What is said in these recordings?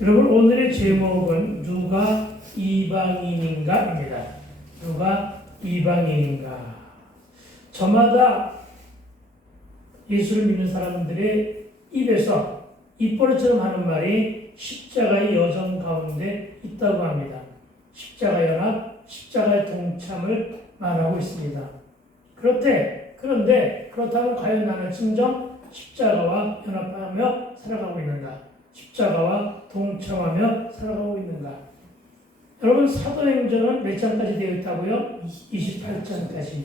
여러분, 오늘의 제목은 누가 이방인인가입니다. 누가 이방인인가. 저마다 예수를 믿는 사람들의 입에서 입버릇처럼 하는 말이 십자가의 여정 가운데 있다고 합니다. 십자가 연합, 십자가의 동참을 말하고 있습니다. 그런데 그렇다면 과연 나는 진정 십자가와 연합하며 살아가고 있는가? 십자가와 동참하며 살아가고 있는가? 여러분, 사도행전은 몇 장까지 되어 있다고요? 28장까지.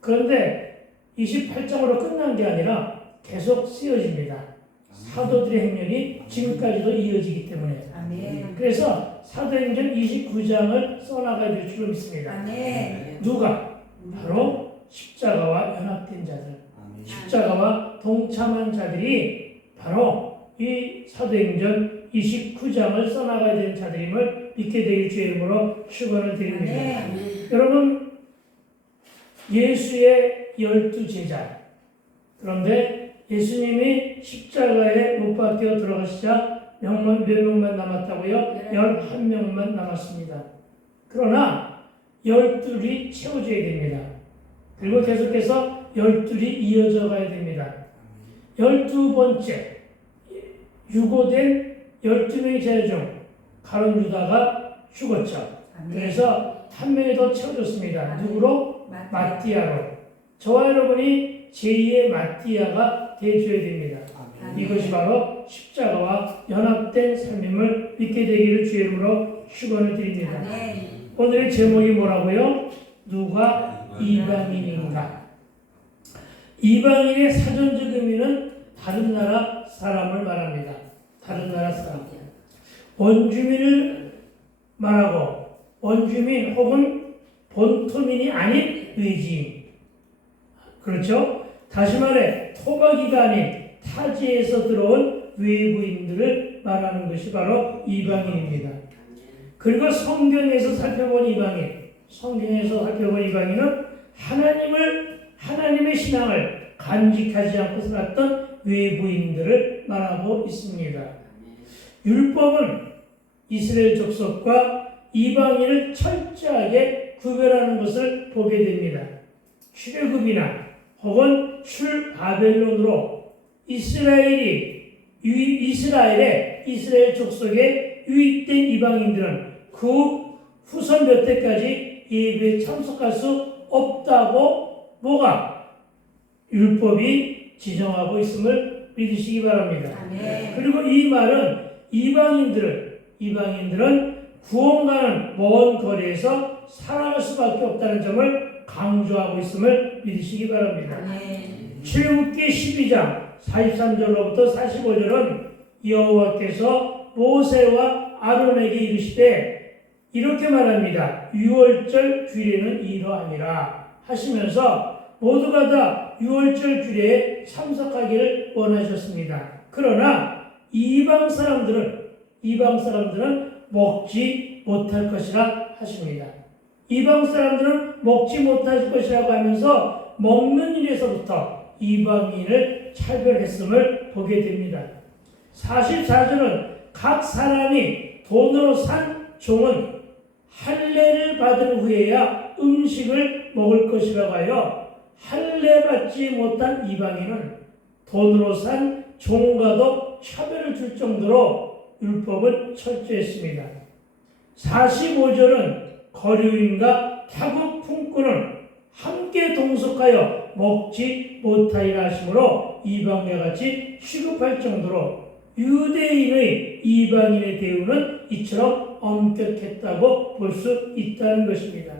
그런데 28장으로 끝난 게 아니라 계속 쓰여집니다. 사도들의 행렬이 지금까지도 이어지기 때문에. 아멘. 그래서 사도행전 29장을 써나가야 될 줄로 믿습니다. 아멘. 누가? 바로 십자가와 연합된 자들, 십자가와 동참한 자들이 바로 이 사도행전 29장을 써나가야 되는 자들임을 믿게 되길 주의 이름으로 축원을 드립니다. 아멘. 여러분, 예수의 12제자, 그런데 예수님이 십자가에 못 박혀 들어가시자 몇 명만 남았다고요? 11명만 남았습니다. 그러나 12이 채워져야 됩니다. 그리고 계속해서 12이 이어져 가야 됩니다. 12번째 유고된 12명의 제자 중 가룟 유다가 죽었죠. 그래서 한 명이 더 채워졌습니다. 누구로? 마띠아로. 저와 여러분이 제2의 마띠아가 되어줘야 됩니다. 이것이 바로 십자가와 연합된 삶임을 믿게 되기를 주의 이름으로 축원을 드립니다. 오늘의 제목이 뭐라고요? 누가 이방인인가? 이방인의 사전적 의미는 다른 나라 사람을 말합니다. 다른 나라 사람. 원주민을 말하고 원주민 혹은 본토민이 아닌 외지인. 그렇죠? 다시 말해 토박이가 아닌 타지에서 들어온 외부인들을 말하는 것이 바로 이방인입니다. 그리고 성경에서 살펴본 이방인은 하나님의 신앙을 간직하지 않고 살았던 외부인들을 말하고 있습니다. 율법은 이스라엘 족속과 이방인을 철저하게 구별하는 것을 보게 됩니다. 출애굽이나 혹은 출바벨론으로 이스라엘 족속에 유입된 이방인들은 그 후손 몇 대까지 예배에 참석할 수 없다고 율법이 지정하고 있음을 믿으시기 바랍니다. 아멘. 그리고 이 말은 이방인들은 구원과는 먼 거리에서 살아갈 수밖에 없다는 점을 강조하고 있음을 믿으시기 바랍니다. 출애굽기 12장 43절로부터 45절은 여호와께서 모세와 아론에게 이르시되 이렇게 말합니다. 유월절 규례는 이러하니라 하시면서 모두가 다 유월절 규례에 참석하기를 원하셨습니다. 그러나 이방 사람들은 먹지 못할 것이라 하십니다. 이방 사람들은 먹지 못할 것이라고 하면서 먹는 일에서부터 이방인을 차별했음을 보게 됩니다. 44절은 각 사람이 돈으로 산 종은 할례를 받은 후에야 음식을 먹을 것이라고 하여 할례 받지 못한 이방인은 돈으로 산 종과도 차별을 줄 정도로 율법은 철저했습니다. 45절은 거류인과 타국 품꾼은 함께 동석하여 먹지 못하리라 하시므로 이방인과 같이 취급할 정도로 유대인의 이방인의 대우는 이처럼 엄격했다고 볼 수 있다는 것입니다.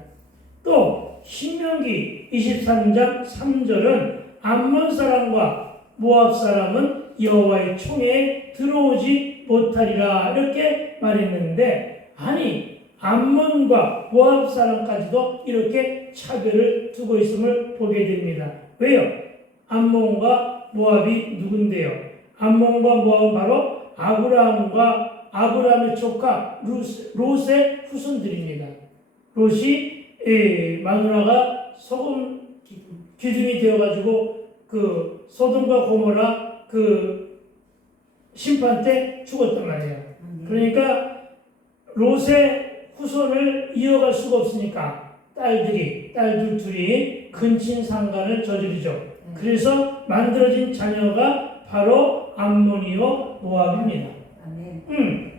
또 신명기 23장 3절은 암몬 사람과 모압 사람은 여호와의 총회에 들어오지 못하리라 이렇게 말했는데 아니 암몬과 모압 사람까지도 이렇게 차별을 두고 있음을 보게 됩니다. 왜요? 암몬과 모압이 누군데요? 암몬과 모압은 바로 아브라함의 조카 롯의 후손들입니다. 롯이 마누라가 소금 기둥이 되어가지고 그 소돔과 고모라 그 심판 때 죽었단 말이에요. 그러니까 롯의 후손을 이어갈 수가 없으니까 딸들 둘이 근친상간을 저지르죠. 그래서 만들어진 자녀가 바로 암몬이요 모압입니다.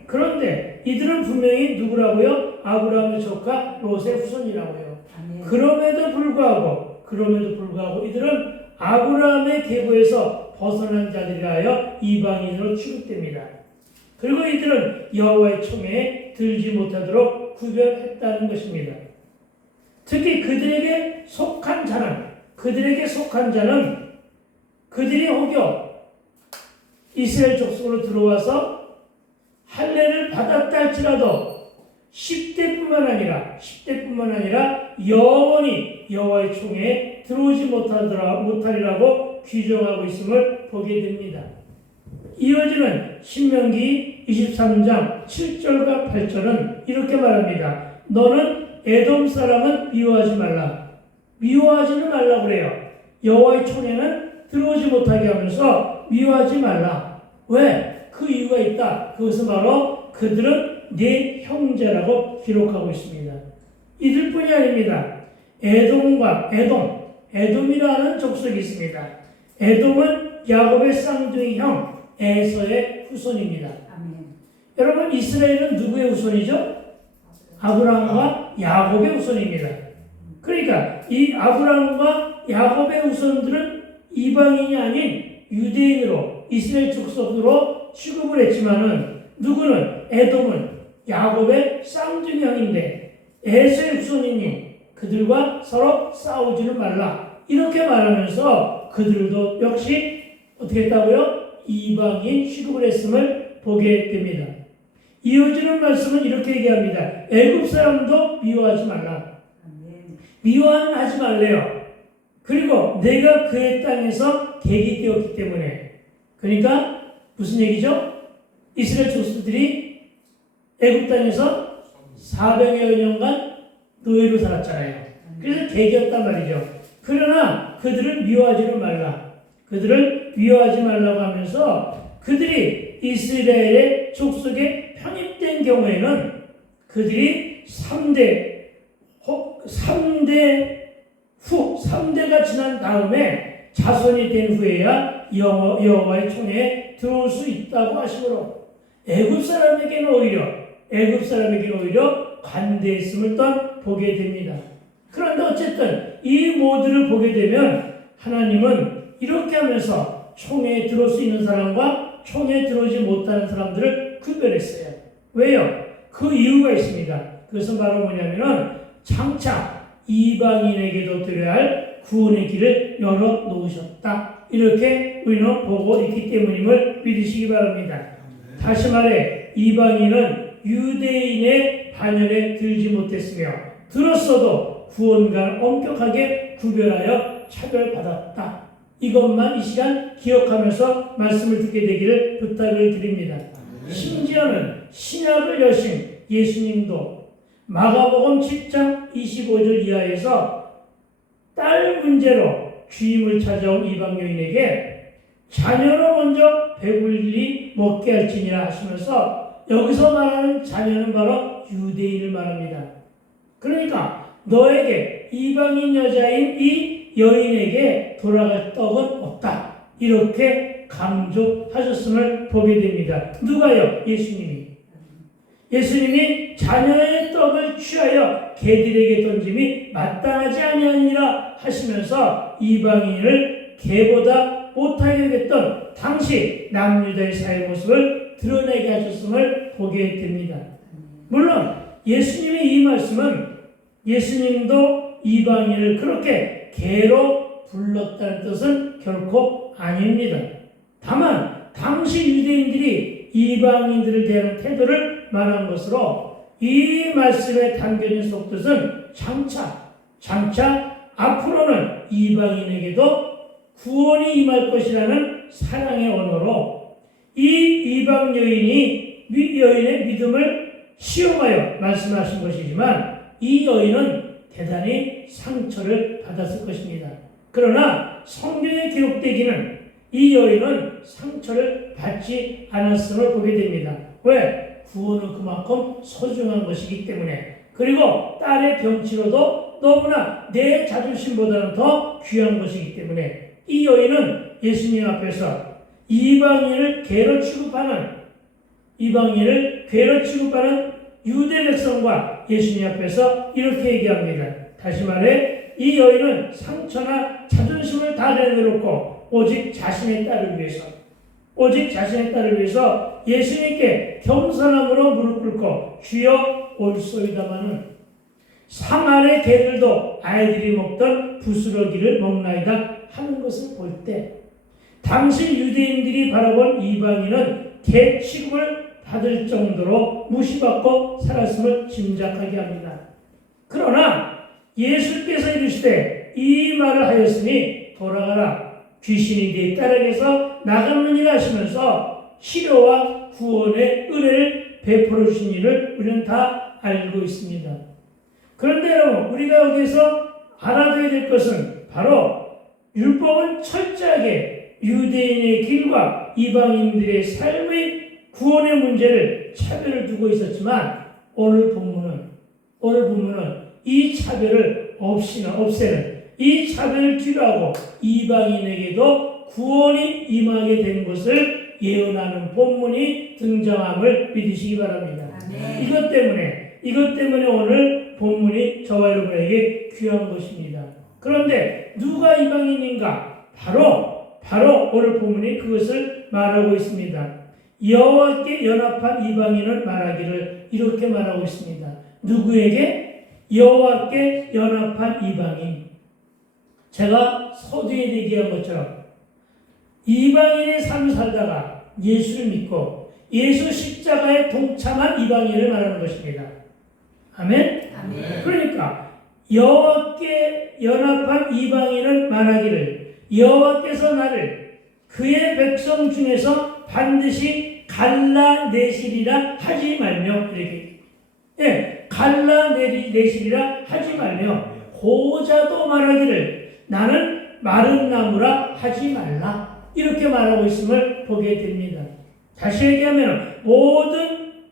그런데 이들은 분명히 누구라고요? 아브라함의 조카 롯의 후손이라고요. 그럼에도 불구하고 이들은 아브라함의 계보에서 벗어난 자들이라 하여 이방인으로 취급됩니다. 그리고 이들은 여호와의 총회에 들지 못하도록 구별했다는 것입니다. 특히 그들에게 속한 자는 그들이 혹여 이스라엘 족속으로 들어와서 할례를 받았다 할지라도 10대뿐만 아니라 영원히 여호와의 총회에 들어오지 못하리라고 규정하고 있음을 보게 됩니다. 이어지는 신명기 23장 7절과 8절은 이렇게 말합니다. 너는 에돔 사람은 미워하지는 말라 그래요. 여호와의 총회는 들어오지 못하게 하면서 미워하지 말라. 왜? 그 이유가 있다. 그것은 바로 그들은 내 형제라고 기록하고 있습니다. 이들뿐이 아닙니다. 에돔이라는 족속이 있습니다. 에돔은 야곱의 쌍둥이 형 에서의 후손입니다. 여러분, 이스라엘은 누구의 후손이죠? 아브라함과 야곱의 후손입니다. 그러니까 이 아브라함과 야곱의 후손들은 이방인이 아닌 유대인으로 이스라엘 족속으로 취급을 했지만은 누구는 에돔은 야곱의 쌍둥이 형인데 에서의 후손이니 그들과 서로 싸우지는 말라. 이렇게 말하면서 그들도 역시 어떻게 했다고요? 이방인 취급을 했음을 보게 됩니다. 이어지는 말씀은 이렇게 얘기합니다. 애굽 사람도 미워하지 말라. 미워는 하지 말래요. 그리고 내가 그의 땅에서 객이 되었기 때문에. 그러니까 무슨 얘기죠? 이스라엘 족속들이 애굽 땅에서 400여 년간 노예로 살았잖아요. 그래서 객이었단 말이죠. 그러나 그들을 미워하지는 말라. 그들을 미워하지 말라고 하면서 그들이 이스라엘의 족속에 편입된 경우에는 그들이 3대가 지난 다음에 자손이 된 후에야 여호와의 총회에 들어올 수 있다고 하시므로 애굽 사람에게는 오히려 관대했음을 또 보게 됩니다. 그런데 어쨌든 이 모두를 보게 되면 하나님은 이렇게 하면서 총회에 들어올 수 있는 사람과 총회에 들어오지 못하는 사람들을 구별했어요. 왜요? 그 이유가 있습니다. 그것은 바로 뭐냐면은 장차 이방인에게도 드려야 할 구원의 길을 열어 놓으셨다. 이렇게 우리는 보고 있기 때문임을 믿으시기 바랍니다. 다시 말해 이방인은 유대인의 반열에 들지 못했으며 들었어도 구원과는 엄격하게 구별하여 차별받았다. 이것만 이 시간 기억하면서 말씀을 듣게 되기를 부탁을 드립니다. 심지어는 신약을 여신 예수님도 마가복음 7장 25절 이하에서 딸 문제로 주임을 찾아온 이방 여인에게 자녀로 먼저 배불리 먹게 할지니라 하시면서 여기서 말하는 자녀는 바로 유대인을 말합니다. 그러니까 너에게 이방인 여자인 이 여인에게 돌아갈 떡은 없다. 이렇게 강조하셨음을 보게 됩니다. 누가요? 예수님이 자녀의 떡을 취하여 개들에게 던짐이 마땅하지 아니하니라 하시면서 이방인을 개보다 못하게 했던 당시 남유다의 사회 모습을 드러내게 하셨음을 보게 됩니다. 물론 예수님의 이 말씀은 예수님도 이방인을 그렇게 개로 불렀다는 뜻은 결코 아닙니다. 다만 당시 유대인들이 이방인들을 대하는 태도를 말한 것으로 이 말씀에 담겨진 속뜻은 장차 앞으로는 이방인에게도 구원이 임할 것이라는 사랑의 언어로 이 이방 여인의 믿음을 시험하여 말씀하신 것이지만 이 여인은 대단히 상처를 받았을 것입니다. 그러나 성경에 기록되기는 이 여인은 상처를 받지 않았음을 보게 됩니다. 왜? 구원은 그만큼 소중한 것이기 때문에. 그리고 딸의 병치료도 너무나 내 자존심보다는 더 귀한 것이기 때문에 이 여인은 예수님 앞에서 이방인을 괴로 취급하는 유대 백성과 예수님 앞에서 이렇게 얘기합니다. 다시 말해 이 여인은 상처나 자존심을 다 내려놓고 오직 자신의 딸을 위해서 예수님께 겸손함으로 무릎 꿇고 주여 올소이다마는 상 안의 개들도 아이들이 먹던 부스러기를 먹나이다 하는 것을 볼 때 당시 유대인들이 바라본 이방인은 개 취급을 받을 정도로 무시받고 살았음을 짐작하게 합니다. 그러나 예수께서 이르시되 이 말을 하였으니 돌아가라 귀신이 네 딸에게서 나갔느니라 하시면서 치료와 구원의 은혜를 베풀어 주신 일을 우리는 다 알고 있습니다. 그런데 여러분 우리가 여기서 알아둬야 될 것은 바로 율법은 철저하게 유대인의 길과 이방인들의 삶의 구원의 문제를 차별을 두고 있었지만 오늘 본문은 이 차별을 없애는 이 차별을 뒤로하고 이방인에게도 구원이 임하게 된 것을 예언하는 본문이 등장함을 믿으시기 바랍니다. 아멘. 이것 때문에 오늘 본문이 저와 여러분에게 귀한 것입니다. 그런데 누가 이방인인가? 바로 오늘 본문이 그것을 말하고 있습니다. 여호와께 연합한 이방인을 말하기를 이렇게 말하고 있습니다. 누구에게? 여호와께 연합한 이방인. 제가 서두에 얘기한 것처럼 이방인의 삶을 살다가 예수를 믿고 예수 십자가에 동참한 이방인을 말하는 것입니다. 아멘? 아멘. 그러니까 여호와께 연합한 이방인을 말하기를 여호와께서 나를 그의 백성 중에서 반드시 갈라내시리라 하지 말며 이렇게 갈라내시리라 하지 말며 고자도 말하기를 나는 마른 나무라 하지 말라 이렇게 말하고 있음을 보게 됩니다. 다시 얘기하면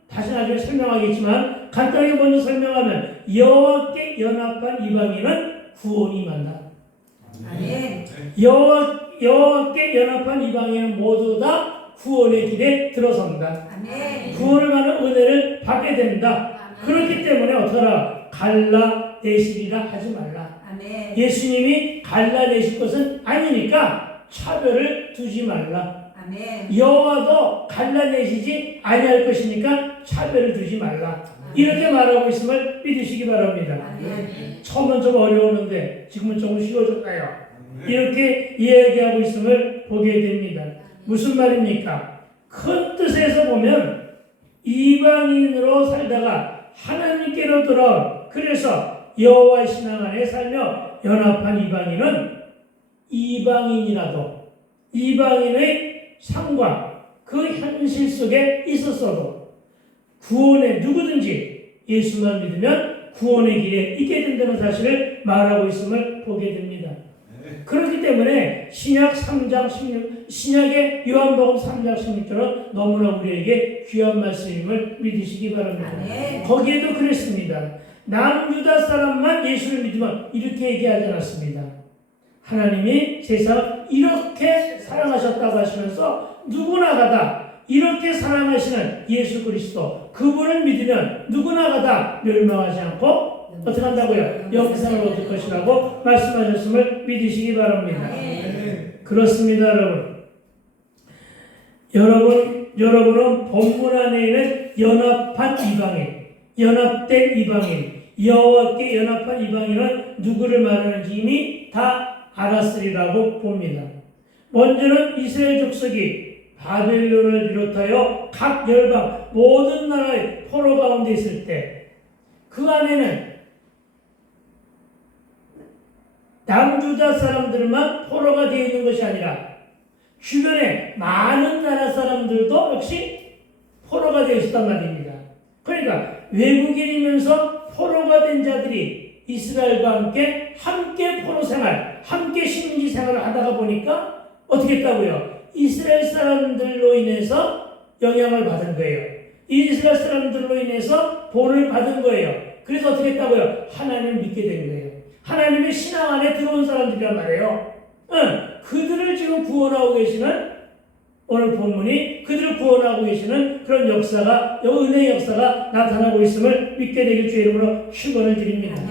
다시 나중에 설명하겠지만 간단하게 먼저 설명하면 여호와께 연합한 이방인은 구원이 임한다. 아멘. 여호와께 연합한 이방인은 모두 다 구원의 길에 들어선다. 아멘. 구원을 받는 은혜를 받게 된다. 그렇기 때문에 어떠라 갈라내시리라 하지 말라. 아멘. 예수님이 갈라내실 것은 아니니까 차별을 두지 말라. 아멘. 여호와도 갈라내시지 아니할 것이니까 차별을 두지 말라. 이렇게 말하고 있음을 믿으시기 바랍니다. 아멘. 처음은 좀 어려웠는데 지금은 조금 쉬워졌나요? 이렇게 이야기하고 있음을 보게 됩니다. 무슨 말입니까? 큰 뜻에서 보면 이방인으로 살다가 하나님께로 돌아온 그래서 여호와의 신앙 안에 살며 연합한 이방인은 이방인이라도 이방인의 상과 그 현실 속에 있었어도 구원에 누구든지 예수만 믿으면 구원의 길에 있게 된다는 사실을 말하고 있음을 보게 됩니다. 그렇기 때문에 신약의 요한복음 3장 16절은 너무나 우리에게 귀한 말씀임을 믿으시기 바랍니다. 아멘. 거기에도 그랬습니다. 남유다 사람만 예수를 믿으면 이렇게 얘기하지 않았습니다. 하나님이 세상을 이렇게 사랑하셨다고 하시면서 누구나 가다 이렇게 사랑하시는 예수 그리스도 그분을 믿으면 누구나 가다 멸망하지 않고 어떻게 한다고요? 영생을 얻을 것이라고 말씀하셨음을 믿으시기 바랍니다. 그렇습니다, 여러분은 본문 안에 있는 연합한 이방인, 연합된 이방인, 여호와께 연합한 이방인은 누구를 말하는지 이미 다 알았으리라고 봅니다. 먼저는 이스라엘 족속이 바벨론을 비롯하여 각 열방 모든 나라의 포로 가운데 있을 때 그 안에는 남유다 사람들만 포로가 되어 있는 것이 아니라 주변에 많은 나라 사람들도 역시 포로가 되어 있었단 말입니다. 그러니까 외국인이면서 포로가 된 자들이 이스라엘과 함께 포로 생활, 함께 식민지 생활을 하다가 보니까 어떻게 했다고요? 이스라엘 사람들로 인해서 영향을 받은 거예요. 이스라엘 사람들로 인해서 본을 받은 거예요. 그래서 어떻게 했다고요? 하나님을 믿게 된 거예요. 하나님의 신앙 안에 들어온 사람들이란 말이에요. 그들을 지금 구원하고 계시는, 오늘 본문이 그들을 구원하고 계시는 그런 역사가, 은혜의 역사가 나타나고 있음을 믿게 되길 주의 이름으로 축원을 드립니다.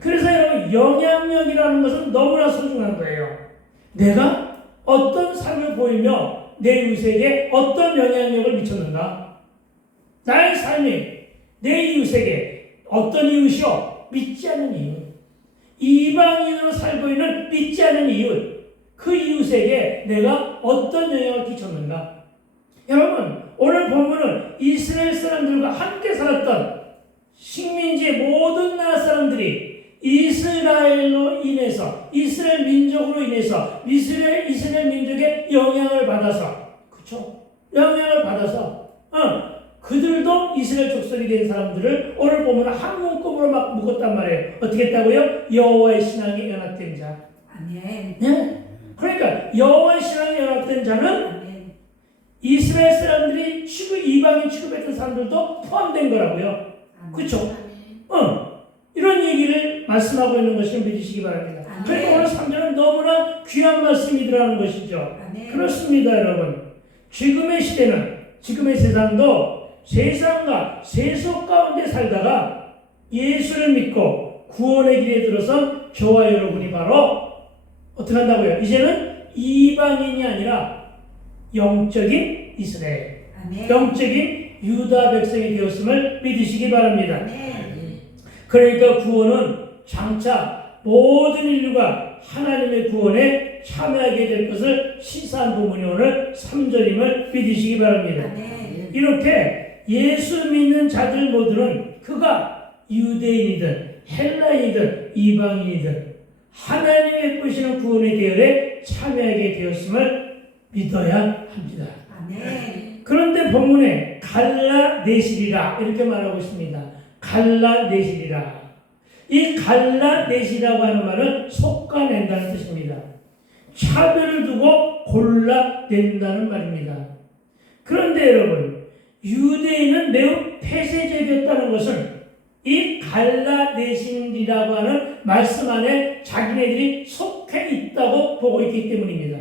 그래서 여러분, 영향력이라는 것은 너무나 소중한 거예요. 내가 어떤 삶을 보이며 내 이웃에게 어떤 영향력을 미쳤는가? 나의 삶이 내 이웃에게 어떤 이웃이요? 믿지 않는 이웃. 이방인으로 살고 있는 믿지 않는 이웃. 그 이웃에게 내가 어떤 영향을 끼쳤는가? 여러분, 오늘 본문은 이스라엘 사람들과 함께 살았던 식민지의 모든 나라 사람들이 이스라엘로 인해서, 이스라엘 민족으로 인해서, 이스라엘 민족의 영향을 받아서, 그쵸? 영향을 받아서, 그들도 이스라엘 족속이 된 사람들을 오늘 보면 한 문급으로 막 묶었단 말이에요. 어떻게 했다고요? 여호와의 신앙에 연합된 자. 아멘. 네? 그러니까 여호와의 신앙에 연합된 자는 이스라엘 사람들이 이방인 취급했던 사람들도 포함된 거라고요. 그렇죠? 이런 얘기를 말씀하고 있는 것을 믿으시기 바랍니다. 그러니까 오늘 3절은 너무나 귀한 말씀이더라는 것이죠. 그렇습니다, 여러분. 지금의 시대는, 지금의 세상도 세상과 세속 가운데 살다가 예수를 믿고 구원의 길에 들어선 저와 여러분이 바로 어떻게 한다고요? 이제는 이방인이 아니라 영적인 이스라엘, 영적인 유다 백성이 되었음을 믿으시기 바랍니다. 그러니까 구원은 장차 모든 인류가 하나님의 구원에 참여하게 될 것을 시사한 부분이 오늘 3절임을 믿으시기 바랍니다. 이렇게 예수 믿는 자들 모두는 그가 유대인이든 헬라인이든 이방인이든 하나님의 꾸시는 구원의 계열에 참여하게 되었음을 믿어야 합니다. 그런데 본문에 갈라내시리라 이렇게 말하고 있습니다. 갈라내시리라. 이 갈라내시라고 하는 말은 솎아낸다는 뜻입니다. 차별을 두고 골라낸다는 말입니다. 그런데 여러분, 유대인은 매우 폐쇄적이었다는 것은 이 갈라내시리라고 하는 말씀 안에 자기네들이 속해 있다고 보고 있기 때문입니다.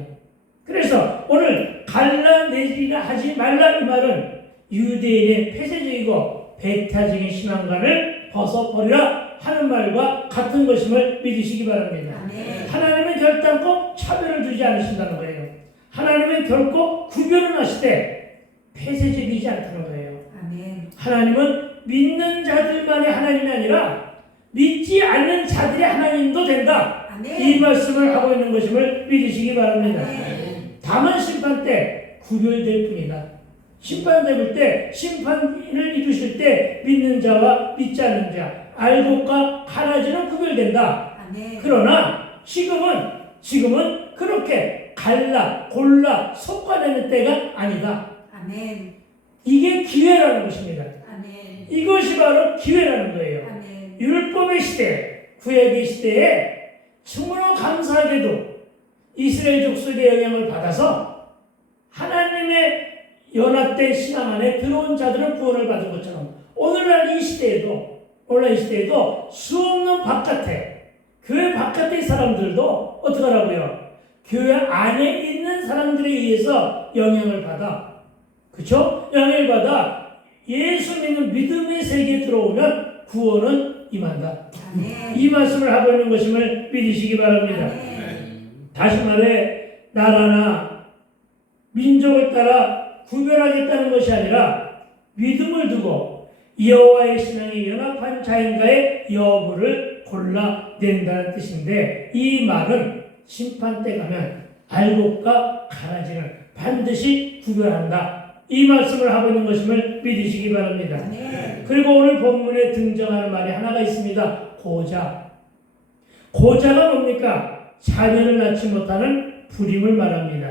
그래서 오늘 갈라내시리라 하지 말라 이 말은 유대인의 폐쇄적이고 배타적인 신앙관을 벗어버리라 하는 말과 같은 것임을 믿으시기 바랍니다. 하나님은 결단코 차별을 두지 않으신다는 거예요. 하나님은 결코 구별을 하시되 폐쇄적이지 않다는 거예요. 하나님은 믿는 자들만의 하나님이 아니라 믿지 않는 자들의 하나님도 된다. 이 말씀을 하고 있는 것임을 믿으시기 바랍니다. 다만 심판 때 구별될 뿐이다. 심판될 때, 심판을 이루실 때 믿는 자와 믿지 않는 자, 알곡과 가라지는 구별된다. 그러나 지금은 그렇게 골라 솎아내는 때가 아니다. 이게 기회라는 것입니다. 이것이 바로 기회라는 거예요. 율법의 시대, 구약의 시대에 정말로 감사하게도 이스라엘 족속의 영향을 받아서 하나님의 연합된 신앙 안에 들어온 자들은 구원을 받은 것처럼 오늘날 이 시대에도 수없는 교회 바깥의 사람들도 어떻게 하라고요? 교회 안에 있는 사람들에 의해서 영향을 받아. 그쵸? 영향을 받아 예수 믿는 믿음의 세계에 들어오면 구원은 임한다. 이 말씀을 하고 있는 것임을 믿으시기 바랍니다. 다시 말해 나라나 민족을 따라 구별하겠다는 것이 아니라 믿음을 두고 여호와의 신앙에 연합한 자인가의 여부를 골라낸다는 뜻인데 이 말은 심판 때 가면 알곡과 가라지를 반드시 구별한다. 이 말씀을 하고 있는 것임을 믿으시기 바랍니다. 그리고 오늘 본문에 등장하는 말이 하나가 있습니다. 고자. 고자가 뭡니까? 자녀를 낳지 못하는 불임을 말합니다.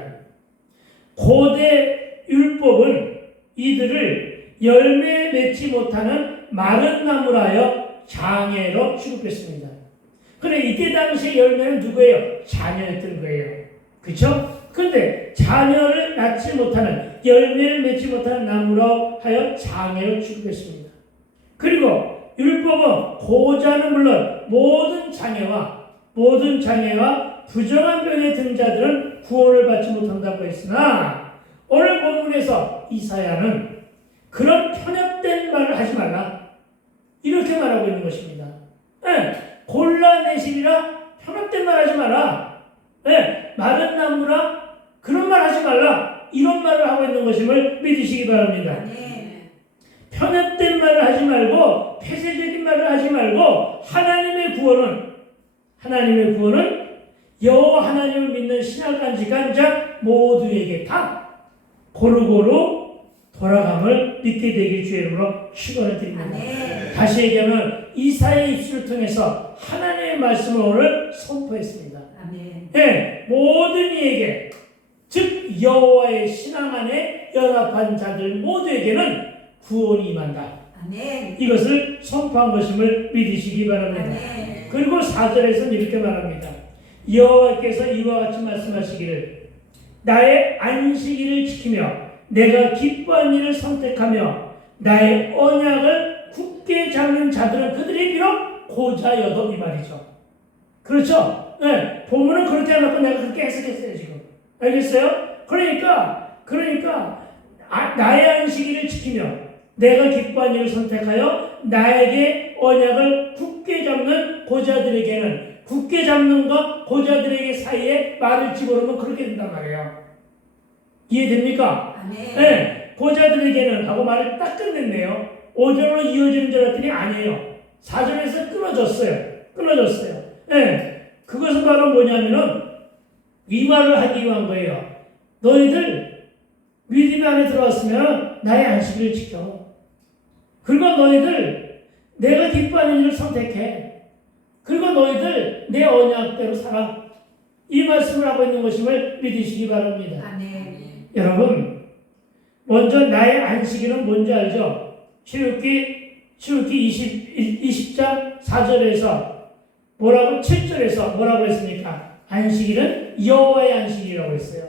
고대 율법은 이들을 열매 맺지 못하는 마른 나무라 하여 장애로 취급했습니다. 그런데 이때 당시 열매는 누구예요? 자녀였던 거예요. 그렇죠? 그런데 자녀를 낳지 못하는, 열매를 맺지 못하는 나무로 하여 장애를 취급했습니다. 그리고 율법은 고자는 물론 모든 장애와 부정한 병에 든 자들은 구원을 받지 못한다고 했으나, 오늘 본문에서 이사야는 그런 편협된 말을 하지 말라, 이렇게 말하고 있는 것입니다. 골라내시리라, 편협된 말 하지 마라. 마른 나무라, 그런 말 하지 말라, 이런 말을 하고 있는 것임을 믿으시기 바랍니다. 편협된 말을 하지 말고, 폐쇄적인 말을 하지 말고, 하나님의 구원은 여호와 하나님을 믿는 신앙 간직한 자 모두에게 다 고루고루 돌아감을 믿게 되길 주의 이름으로 축원을 드립니다. 다시 얘기하면 이사야의 입술을 통해서 하나님의 말씀을 오늘 선포했습니다. 모든 이에게, 즉 여호와의 신앙 안에 연합한 자들 모두에게는 구원이 임한다. 이것을 선포한 것임을 믿으시기 바랍니다. 그리고 4절에서는 이렇게 말합니다. 여호와께서 이와 같이 말씀하시기를, 나의 안식일을 지키며 내가 기뻐한 일을 선택하며 나의 언약을 굳게 잡는 자들은 그들이 비록 고자여도, 이 말이죠. 그렇죠? 본문은 그렇게 해놓고 내가 그렇게 해석했어요 지금. 알겠어요? 그러니까 나의 안식일을 지키며 내가 기뻐한 일을 선택하여 나에게 언약을 굳게 잡는 고자들에게는, 굳게 잡는 것, 고자들에게 사이에 말을 집어넣으면 그렇게 된단 말이에요. 이해됩니까? 고자들에게는 하고 말을 딱 끝냈네요. 5절로 이어지는 줄 알았더니 아니에요. 4절에서 끊어졌어요. 그것은 바로 뭐냐면은 이 말을 하기 위한 거예요. 너희들 믿음 안에 들어왔으면 나의 안식일을 지켜. 그리고 너희들 내가 기뻐하는 일을 선택해. 그리고 너희들 내 언약대로 살아. 이 말씀을 하고 있는 것임을 믿으시기 바랍니다. 여러분, 먼저 나의 안식일은 뭔지 알죠? 출애굽기 20장 4절에서 7절에서 뭐라고 했습니까? 안식일은 여호와의 안식일이라고 했어요.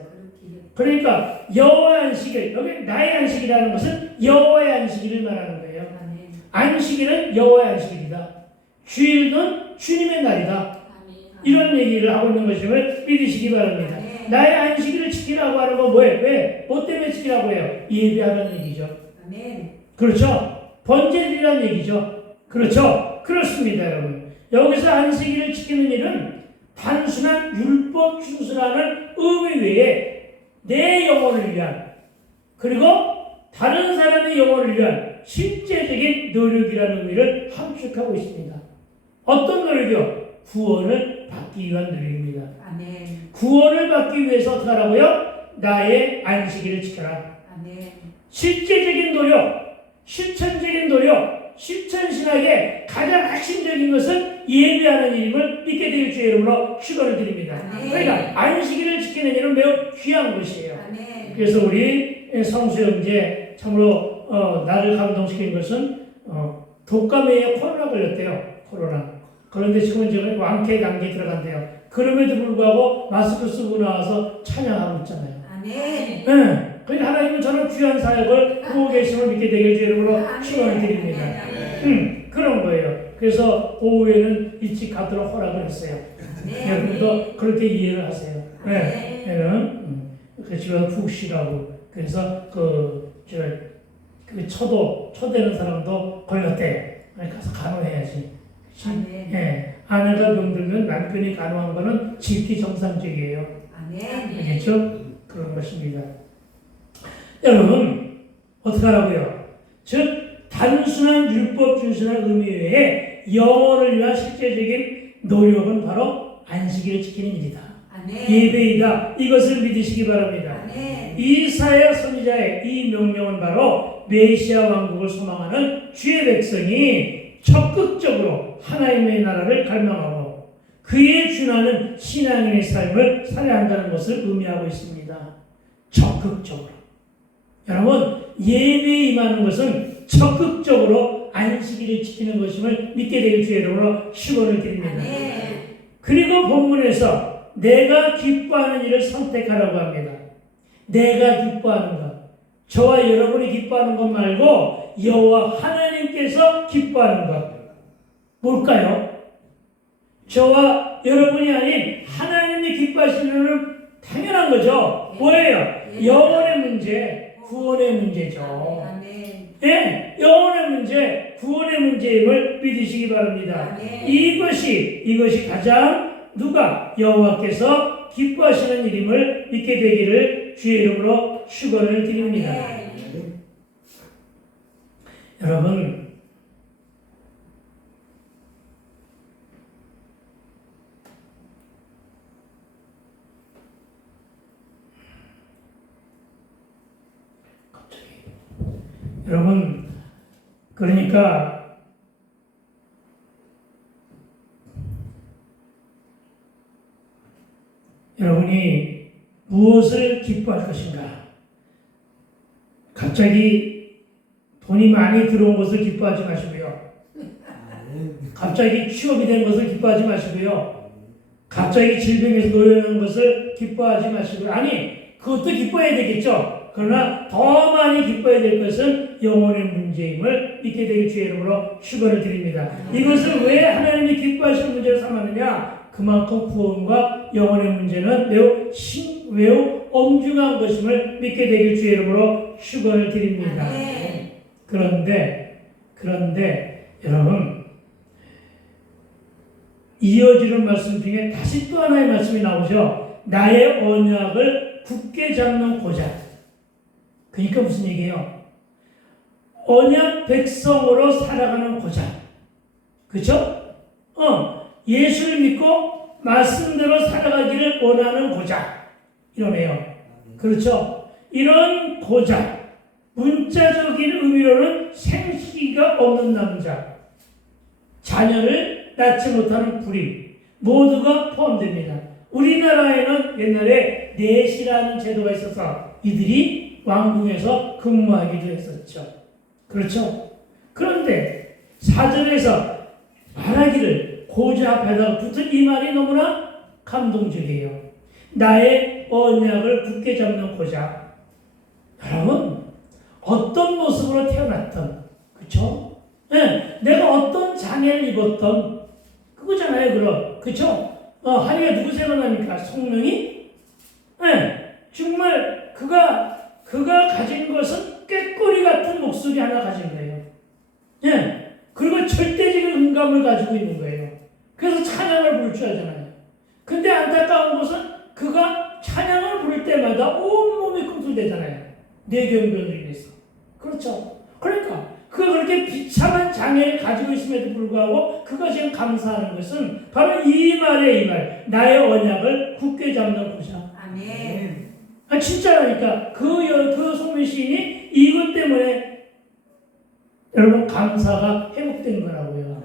그러니까 여호와의 안식일, 여기 나의 안식이라는 것은 여호와의 안식일을 말하는 거예요. 안식일은 여호와의 안식일이다. 주일은 주님의 날이다. 이런 얘기를 하고 있는 것임을 믿으시기 바랍니다. 나의 안식일을 지키라고 하는 건 뭐예요? 왜? 뭐 때문에 지키라고 해요? 예배하는 얘기죠. 그렇죠? 번제드리라는 얘기죠. 그렇죠? 그렇습니다, 여러분. 여기서 안식일을 지키는 일은 단순한 율법 준수라는 의미 외에 내 영혼을 위한, 그리고 다른 사람의 영혼을 위한 실제적인 노력이라는 의미를 함축하고 있습니다. 어떤 노력이요? 구원을 받기 위한 노력입니다. 구원을 받기 위해서 어떻게 하라고요? 나의 안식일을 지켜라. 실제적인 노력, 실천적인 노력, 실천신학의 가장 핵심적인 것은 예배하는 일임을 믿게 될 주의 이름으로 축원을 드립니다. 그러니까 안식일을 지키는 일은 매우 귀한 것이에요. 그래서 우리 성수 형제 참으로 나를 감동시킨 것은 독감에 코로나 걸렸대요. 그런데 지금은 이제 완쾌 단계에 들어간대요. 그럼에도 불구하고 마스크 쓰고 나와서 찬양하고 있잖아요. 그러니까 하나님은 저는 귀한 사역을 하고 계심을 믿게 되길 주의 이름으로 축원을 드립니다. 그런 거예요. 그래서 오후에는 일찍 가도록 허락을 했어요. 여러분도 그렇게 이해를 하세요. 그 집에서 푹 쉬라고. 그래서 초대는 사람도 걸렸대. 가서 간호해야지. 아내가 병들면 남편이 간호한 거는 지극히 정상적이에요. 알겠죠? 그런 것입니다. 여러분, 어떻게 하라고요? 즉, 단순한 율법 준수의 의미 외에 영혼을 위한 실제적인 노력은 바로 안식일을 지키는 일이다. 예배이다. 이것을 믿으시기 바랍니다. 이사야 선지자의 이 명령은 바로 메시아 왕국을 소망하는 주의 백성이 적극적으로 하나님의 나라를 갈망하고 그에 준하는 신앙인의 삶을 살아야 한다는 것을 의미하고 있습니다. 적극적으로. 여러분, 예배에 임하는 것은 적극적으로 안식일을 지키는 것임을 믿게 되길 주의 이름으로 축원을 드립니다. 그리고 본문에서 내가 기뻐하는 일을 선택하라고 합니다. 내가 기뻐하는 것. 저와 여러분이 기뻐하는 것 말고 여호와 하나님께서 기뻐하는 것. 뭘까요? 저와 여러분이 아닌 하나님이 기뻐하시는 일은 당연한 거죠. 뭐예요? 영혼의 문제, 구원의 문제죠. 예, 영혼의 문제, 구원의 문제임을 믿으시기 바랍니다. 이것이 가장 누가 여호와께서 기뻐하시는 일임을 믿게 되기를 주의 이름으로 축원을 드립니다. 여러분, 그러니까 여러분이 무엇을 기뻐할 것인가? 갑자기 돈이 많이 들어온 것을 기뻐하지 마시고요. 갑자기 취업이 된 것을 기뻐하지 마시고요. 갑자기 질병에서 놓여있는 것을 기뻐하지 마시고요. 아니, 그것도 기뻐해야 되겠죠. 그러나 더 많이 기뻐해야 될 것은 영혼의 문제임을 믿게 되길 주의 이름으로 축원을 드립니다. 이것을 왜 하나님이 기뻐하시는 문제로 삼았느냐? 그만큼 구원과 영혼의 문제는 매우 엄중한 것임을 믿게 되길 주의 이름으로 축원을 드립니다. 그런데 여러분, 이어지는 말씀 중에 다시 또 하나의 말씀이 나오죠. 나의 언약을 굳게 잡는 고자. 그러니까 무슨 얘기예요? 언약 백성으로 살아가는 고자. 그렇죠? 예수를 믿고 말씀대로 살아가기를 원하는 고자. 이러네요. 그렇죠? 이런 고자. 문자적인 의미로는 생기가 없는 남자. 자녀를 낳지 못하는 불임. 모두가 포함됩니다. 우리나라에는 옛날에 넷이라는 제도가 있어서 이들이 왕궁에서 근무하기도 했었죠. 그렇죠? 그런데 사전에서 말하기를 고자 앞에다 붙은 이 말이 너무나 감동적이에요. 나의 언약을 굳게 잡는 고자. 여러분, 어떤 모습으로 태어났던, 그렇죠? 네, 내가 어떤 장애를 입었던 그거잖아요. 그럼, 그렇죠? 하리가 누구 생각납니까? 성령이? 네, 정말 그가 가진 것은 꾀꼬리 같은 목소리 하나 가진 거예요. 예. 그리고 절대적인 음감을 가지고 있는 거예요. 그래서 찬양을 부를 줄 알잖아요. 근데 안타까운 것은 그가 찬양을 부를 때마다 온몸이 꿈틀대잖아요. 뇌경변으로 인해서. 그렇죠. 그러니까 그가 그렇게 비참한 장애를 가지고 있음에도 불구하고 그가 지금 감사하는 것은 바로 이 말. 나의 언약을 굳게 잡는 고자. 아멘. 진짜라니까. 그 송민 시인이 이것 때문에 여러분 감사가 회복된 거라고요.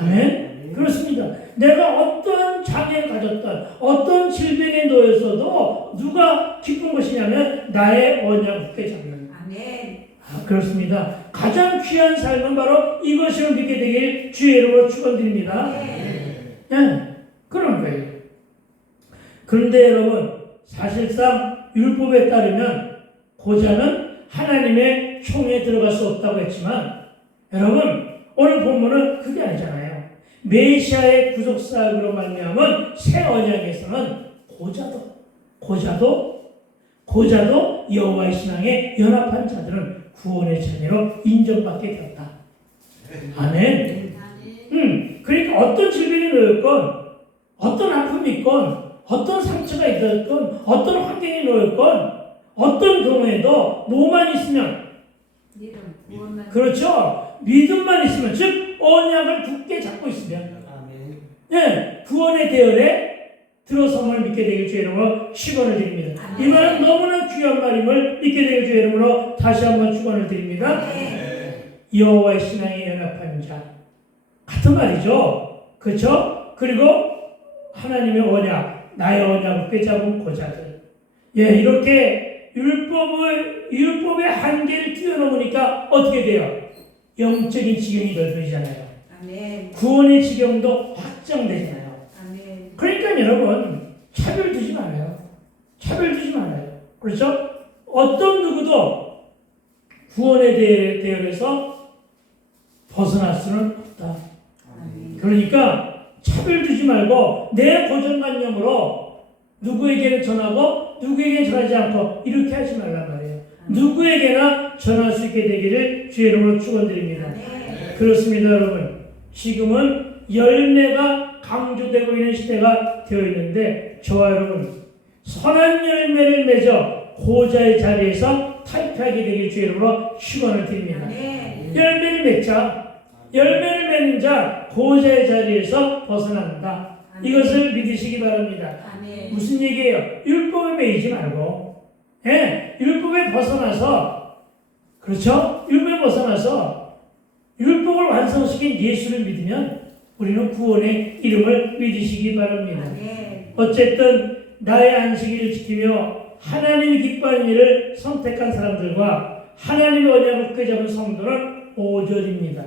아멘. 그렇습니다. 내가 어떤 장애를 가졌던 어떤 질병에 놓였어도 누가 기쁜 것이냐면 나의 언약 굳게 잡는. 아멘. 그렇습니다. 가장 귀한 삶은 바로 이것을 믿게 되길 주의 이름으로 축원드립니다. 네. 그런 거예요. 그런데 여러분, 사실상 율법에 따르면 고자는 하나님의 총에 들어갈 수 없다고 했지만 여러분, 오늘 본문은 그게 아니잖아요. 메시아의 구속사역으로 말미암은 새 언약에서는 고자도 여호와의 신앙에 연합한 자들은 구원의 자녀로 인정받게 되었다. 아멘. 그러니까 어떤 질병이 놓였건, 어떤 아픔이 있건, 어떤 상처가 있었건, 어떤 환경에 놓였건, 어떤 경우에도 뭐만 있으면, 그렇죠. 믿음만 있으면, 즉 언약을 굳게 잡고 있으면, 예, 구원의 대열에 들어섬을 믿게 되길 주의 이름으로 축원을 드립니다. 이 말은 너무나 귀한 말임을 믿게 되길 주의 이름으로 다시 한번 축원을 드립니다. 여호와의 신앙에 연합한 자 같은 말이죠. 그렇죠? 그리고 하나님의 언약, 나의 언약을 꿰잡은 고자들. 예, 이렇게 율법의 한계를 뛰어넘으니까 어떻게 돼요? 영적인 지경이 넓어지잖아요. 구원의 지경도 확장되잖아요. 그러니까 여러분, 차별 두지 말아요. 차별 두지 말아요. 그렇죠? 어떤 누구도 구원의 대열에서 벗어날 수는 없다. 그러니까 차별 두지 말고 내 고정관념으로 누구에게는 전하고 누구에게는 전하지 않고 이렇게 하지 말란 말이에요. 누구에게나 전할 수 있게 되기를 주의 이름으로 축원드립니다. 그렇습니다, 여러분. 지금은 열매가 강조되고 있는 시대가 되어 있는데 저와 여러분 선한 열매를 맺어 고자의 자리에서 탈피하게 되길 주의 이름으로 축원을 드립니다. 열매를 맺자. 열매를 맺는 자 고자의 자리에서 벗어난다. 이것을 믿으시기 바랍니다. 무슨 얘기예요? 율법에 매이지 말고 율법에 벗어나서 그렇죠? 율법에 벗어나서 율법을 완성시킨 예수를 믿으면 우리는 구원의 이름을 믿으시기 바랍니다. 어쨌든 나의 안식일을 지키며 하나님이 기뻐하는 일을 선택한 사람들과 하나님의 언약을 굳게 잡은 성도는 5절입니다.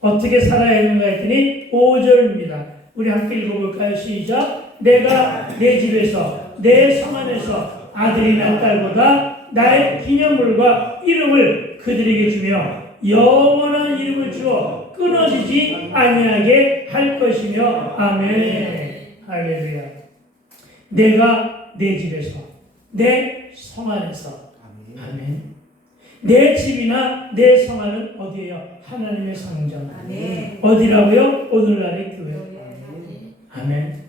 어떻게 살아야 하는가 했더니 5절입니다. 우리 함께 읽어볼까요? 시작. 내가 내 집에서 내 성 안에서 아들이나 딸보다 나의 기념물과 이름을 그들에게 주며 영원한 이름을 주어 끊어지지 아니하게 할 것이며 아멘. 할렐루야. 내가 내 집에서 내 성 안에서 아멘. 내 집이나 내 성 안은 어디예요? 하나님의 성전. 어디라고요? 오늘날의 교회. 아멘.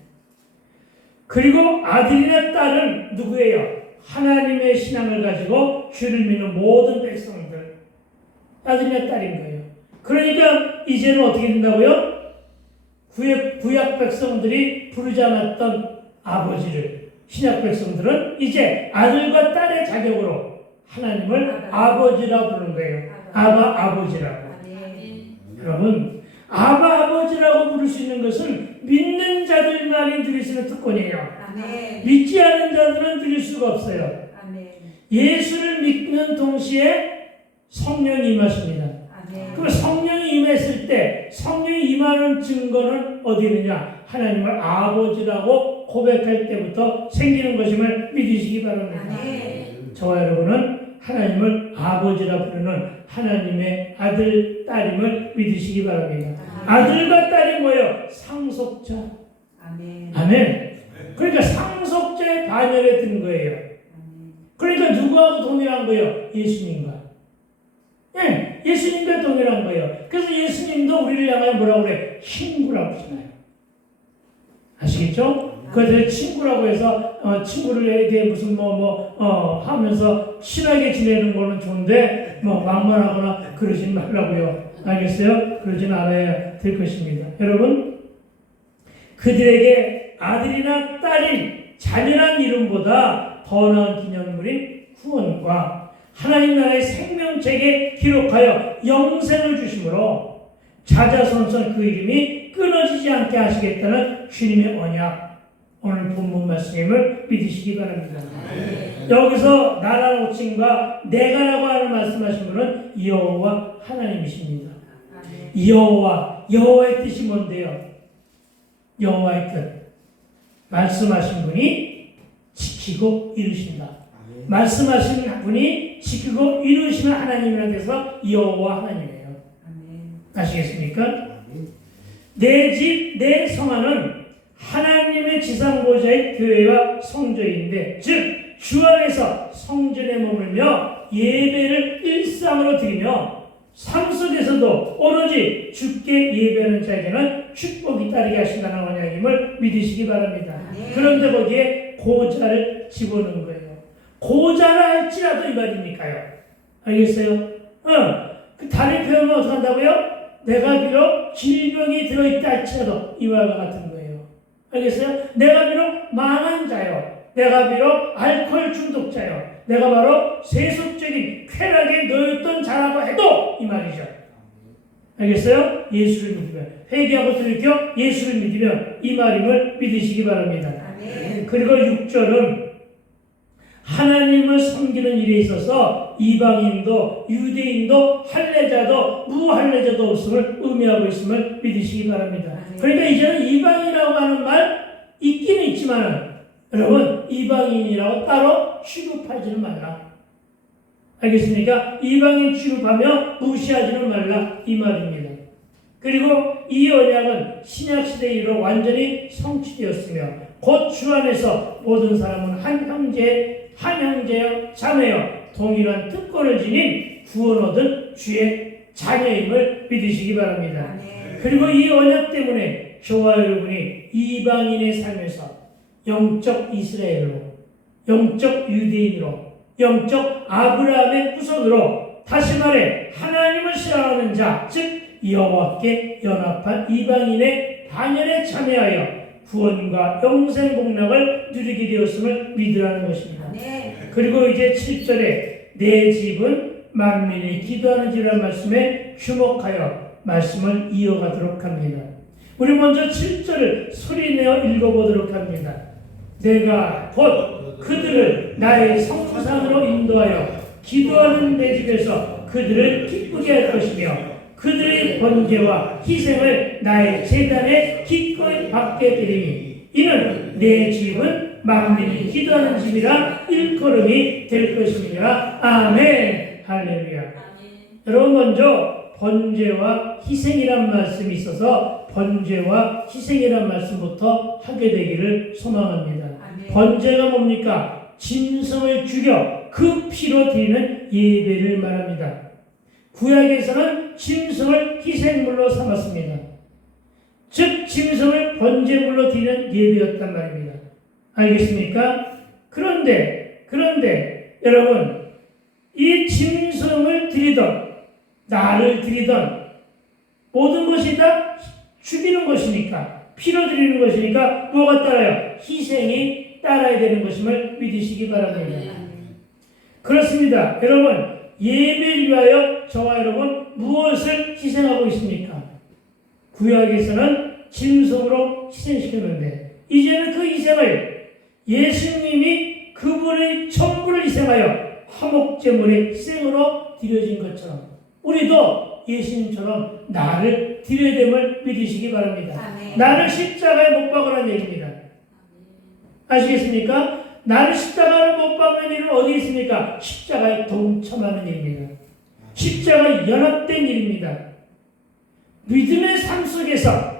그리고 아들이나 딸은 누구예요? 하나님의 신앙을 가지고 주를 믿는 모든 백성들. 아들이나 딸인 거예요. 그러니까 이제는 어떻게 된다고요? 구약 백성들이 부르지 않았던 아버지를 신약 백성들은 이제 아들과 딸의 자격으로 하나님을 아버지라고 부르는 거예요. 아버지라고. 여러분, 아버지라고 부를 수 있는 것은 믿는 자들만이 드릴 수 있는 특권이에요. 믿지 않은 자들은 드릴 수가 없어요. 예수를 믿는 동시에 성령이 임하십니다. 그 성령이 임했을 때 성령이 임하는 증거는 어디 있느냐? 하나님을 아버지라고 고백할 때부터 생기는 것임을 믿으시기 바랍니다. 저와 여러분은 하나님을 아버지라 부르는 하나님의 아들, 딸임을 믿으시기 바랍니다. 아들과 딸이 뭐예요? 상속자. 아멘. 그러니까 상속자의 반열에 든 거예요. 그러니까 누구하고 동일한 거예요? 예수님과. 예수님과 동일한 거예요. 그래서 예수님도 우리를 향하여 뭐라고 그래? 친구라고 하잖아요. 아시겠죠? 그들 친구라고 해서 친구들에게 무슨 하면서 친하게 지내는 거는 좋은데 막말하거나 그러지 말라고요. 알겠어요? 그러진 않아야 될 것입니다. 여러분, 그들에게 아들이나 딸인 자녀란 이름보다 더 나은 기념물인 구원과 하나님 나라의 생명책에 기록하여 영생을 주심으로 자자손손 그 이름이 끊어지지 않게 하시겠다는 주님의 언약, 오늘 본문 말씀임을 믿으시기 바랍니다. 여기서 나라 호칭과 내가라고 하는 말씀하신 분은 여호와 하나님이십니다. 여호와의 뜻이 뭔데요? 여호와의 뜻, 말씀하신 분이 지키고 이루신다. 말씀하신 분이 지키고 이루시는 하나님이라고 해서 여호와 하나님이에요. 아시겠습니까? 내 집, 내 성 안은 하나님의 지상보좌의 교회와 성전인데, 즉 주 안에서 성전에 머물며 예배를 일상으로 드리며 삶 속에서도 오로지 주께 예배하는 자에게는 축복이 따르게 하신다는 언약임을 믿으시기 바랍니다. 그런데 거기에 고자를 집어넣은 거예요. 고자라 할지라도 이 말입니까요? 알겠어요? 그 다른 표현은 어떻게 한다고요? 내가 비록 질병이 들어있다 할지라도 이 말과 같은 거예요. 알겠어요? 내가 비록 망한 자요. 내가 비록 알코올 중독자요. 내가 바로 세속적인 쾌락에 놓였던 자라고 해도 이 말이죠. 알겠어요? 예수를 믿으면, 회개하고 돌이켜 예수를 믿으면 이 말임을 믿으시기 바랍니다. 그리고 6절은 하나님을 섬기는 일에 있어서 이방인도 유대인도 할례자도 무할례자도 없음을 의미하고 있음을 믿으시기 바랍니다. 그러니까 이제는 이방이라고 하는 말 있기는 있지만 여러분, 이방인이라고 따로 취급하지는 말라. 알겠습니까? 이방인 취급하며 무시하지는 말라 이 말입니다. 그리고 이 언약은 신약시대에 이르러 완전히 성취되었으며 곧 주 안에서 모든 사람은 한 형제여 자매여 동일한 특권을 지닌 구원 얻은 주의 자녀임을 믿으시기 바랍니다. 그리고 이 언약 때문에 저와 여러분이 이방인의 삶에서 영적 이스라엘로, 영적 유대인으로, 영적 아브라함의 후손으로, 다시 말해 하나님을 사랑하는 자, 즉 여호와께 연합한 이방인의 단연에 참여하여 구원과 영생 복락을 누리게 되었음을 믿으라는 것입니다. 그리고 이제 7절에 내 집은 만민이 기도하는 집이라는 말씀에 주목하여 말씀을 이어가도록 합니다. 우리 먼저 7절을 소리내어 읽어보도록 합니다. 내가 곧 그들을 나의 성산으로 인도하여 기도하는 내 집에서 그들을 기쁘게 할 것이며 그들의 번제와 희생을 나의 제단에 기꺼이 받게 되리니 이는 내 집은 만민이 기도하는 집이라 일컬음이 될 것입니다. 아멘. 할렐루야. 아멘. 여러분, 먼저 번제와 희생이란 말씀이 있어서 번제와 희생이란 말씀부터 하게 되기를 소망합니다. 아멘. 번제가 뭡니까? 짐승을 죽여 그 피로 드리는 예배를 말합니다. 구약에서는 짐승을 희생물로 삼았습니다. 즉 짐승을 번제물로 드리는 예배였단 말입니다. 알겠습니까? 그런데 여러분, 이 짐승을 드리던 나를 드리던 모든 것이 다 죽이는 것이니까, 피로 드리는 것이니까 뭐가 따라요? 희생이 따라야 되는 것임을 믿으시기 바랍니다. 그렇습니다. 여러분, 예배를 위하여 저와 여러분 무엇을 희생하고 있습니까? 구약에서는 짐승으로 희생시켰는데 이제는 그 희생을 예수님이 그분의 천부를 희생하여 화목제물의 희생으로 드려진 것처럼 우리도 예수님처럼 나를 드려야 됨을 믿으시기 바랍니다. 아멘. 나를 십자가에 못 박으라는 얘기입니다. 아시겠습니까? 나를 십자가에 못 박는 일은 어디 있습니까? 십자가에 동참하는 일입니다. 십자가에 연합된 일입니다. 믿음의 삶 속에서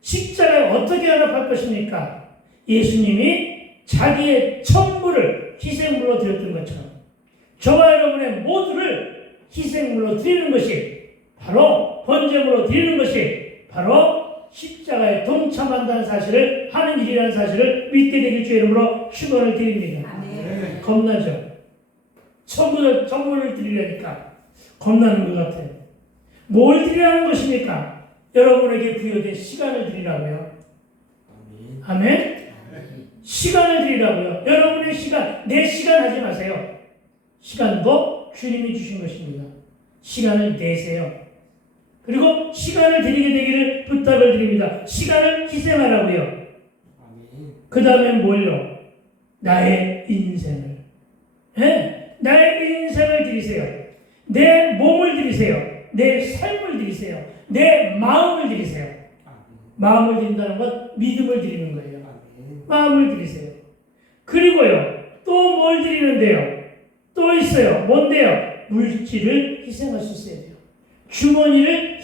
십자가에 어떻게 연합할 것입니까? 예수님이 자기의 천부를 희생물로 드렸던 것처럼 저와 여러분의 모두를 희생물로 드리는 것이 바로 번제물로 드리는 것이 바로 십자가에 동참한다는 사실을 하는 일이라는 사실을 믿게 되길 주의 이름으로 축원을 드립니다. 아멘. 겁나죠? 천부를 드리려니까 겁나는 것 같아요. 뭘 드리라는 것입니까? 여러분에게 부여된 시간을 드리라고요. 아멘? 시간을 드리라고요. 여러분의 시간, 내 시간 하지 마세요. 시간도 주님이 주신 것입니다. 시간을 내세요. 그리고 시간을 드리게 되기를 부탁을 드립니다. 시간을 희생하라고요. 그 다음에 뭘요? 나의 인생을. 네? 나의 인생을 드리세요. 내 몸을 드리세요. 내 삶을 드리세요. 내 마음을 드리세요. 마음을 드린다는 건 믿음을 드리는 거예요. 마음을 드리세요. 그리고요, 또 뭘 드리는데요? 또 있어요. 뭔데요? 물질을 희생할 수 있어야 돼요. 주머니를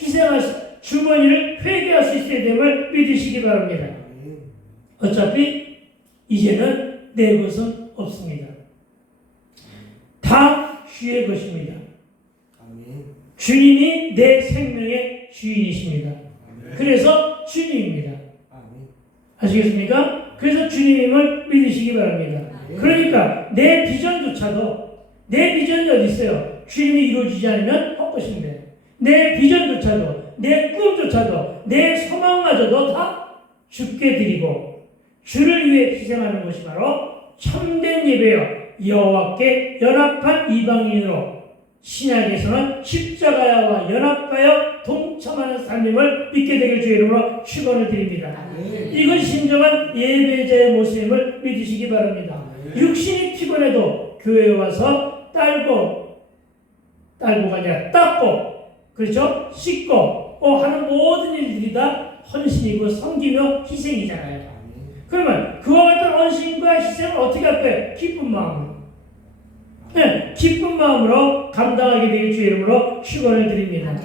회개할 수 있어야 됨을 믿으시기 바랍니다. 어차피 이제는 내 것은 없습니다. 다 주의 것입니다. 주님이 내 생명의 주인이십니다. 그래서 주님입니다. 아시겠습니까? 그래서 주님임을 믿으시기 바랍니다. 그러니까 내 비전조차도 내 비전이 어디 있어요? 주님이 이루어지지 않으면 헛것인데 내 비전조차도 내 꿈조차도 내 소망마저도 다 주께 드리고 주를 위해 희생하는 것이 바로 참된 예배요 여호와께 연합한 이방인으로 신약에서는 십자가와 연합하여 동참하는 삶임을 믿게 되길 주의 이름으로 축원을 드립니다. 이건 진정한 예배자의 모습임을 믿으시기 바랍니다. 육신이 피곤해도 교회에 와서 딸고가 아니라 닦고 그렇죠? 씻고 하는 모든 일들이 다 헌신이고 섬기며 희생이잖아요. 그러면 그와 같은 헌신과 희생을 어떻게 할 거예요? 기쁜 마음으로. 네, 기쁜 마음으로 감당하게 되길 주의 이름으로 축원을 드립니다.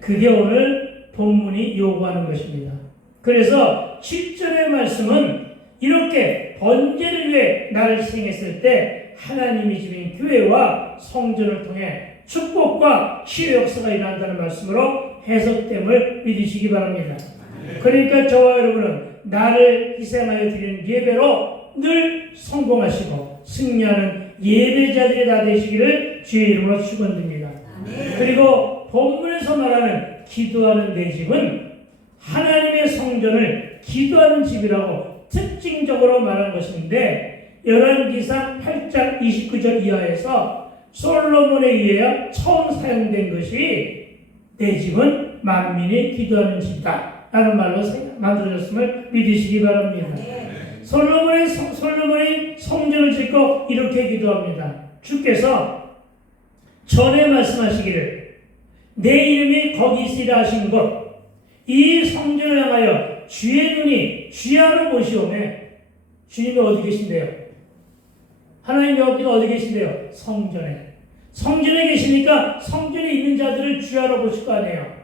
그게 오늘 본문이 요구하는 것입니다. 그래서 7절의 말씀은 이렇게 번제를 위해 나를 희생했을 때 하나님이 지닌 교회와 성전을 통해 축복과 치유 역사가 일어난다는 말씀으로 해석됨을 믿으시기 바랍니다. 그러니까 저와 여러분은 나를 희생하여 드리는 예배로 늘 성공하시고 승리하는 예배자들이 다 되시기를 주의 이름으로 축원드립니다. 그리고 본문에서 말하는 기도하는 내 집은 하나님의 성전을 기도하는 집이라고 특징적으로 말한 것인데 열왕기상 8장 29절 이하에서 솔로몬에 의해 처음 사용된 것이 내 집은 만민이 기도하는 집이다 라는 말로 만들어졌음을 믿으시기 바랍니다. 솔로몬이 성전을 짓고 이렇게 기도합니다. 주께서 전에 말씀하시기를 내 이름이 거기 있으리라 하신 것 이 성전을 향하여 주의 눈이 주야로 보시오매. 주님이 어디 계신데요? 하나님이 어디 계신데요? 성전에. 성전에 계시니까 성전에 있는 자들을 주야로 보실 거 아니에요.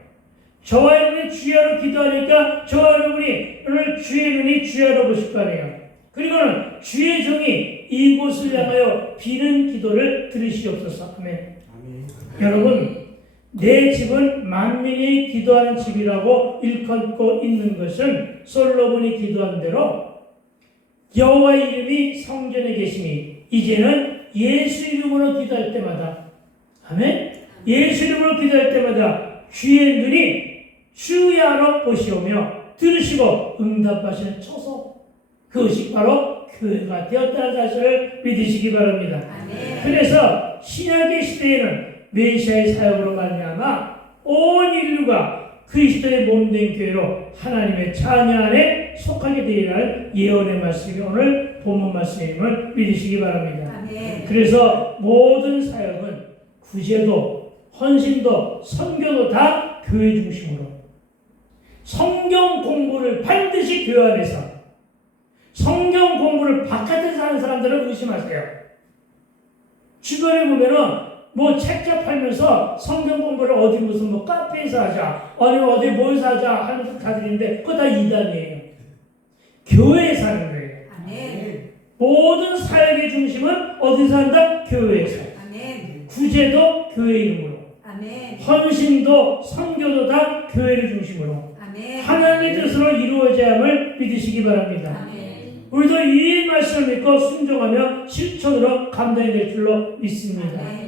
저와 여러분이 주야로 기도하니까 저와 여러분이 오늘 주의 눈이 주야로 보실 거 아니에요. 그리고는 주의 종이 이곳을 향하여 비는 기도를 들으시옵소서. 아멘. 여러분, 내 집은 만민이 기도하는 집이라고 일컫고 있는 것은 솔로몬이 기도한 대로 여호와의 이름이 성전에 계시니 이제는 예수 이름으로 기도할 때마다 아멘? 예수 이름으로 기도할 때마다 주의 눈이 주야로 보시오며 들으시고 응답하시는 초소 그것이 바로 교회가 되었다는 사실을 믿으시기 바랍니다. 아멘. 그래서 신약의 시대에는 메시아의 사역으로 말미암아 온 인류가 그리스도의 몸된 교회로 하나님의 자녀 안에 속하게 되리라는 예언의 말씀이 오늘 본문 말씀임을 믿으시기 바랍니다. 아멘. 그래서 모든 사역은 구제도 헌신도 선교도 다 교회 중심으로 성경 공부를 반드시 교회 안에서 성경 공부를 바깥에서 하는 사람들은 의심하세요. 주변에 보면은 책잡 팔면서 성경 공부를 어디 무슨 카페에서 하자, 아니 어디 모여서 하자 하면서 가들인데 그거 다 이단이에요. 교회에서 하는 거예요. 아멘. 모든 사역의 중심은 어디서 한다? 교회에서. 아멘. 구제도 교회 이름으로. 아멘. 헌신도 선교도 다 교회를 중심으로. 아멘. 하나님의 뜻으로 이루어져야 함을 믿으시기 바랍니다. 아멘. 우리도 이 말씀을 믿고 순종하며 실천으로 감당될 줄로 믿습니다. 아멘.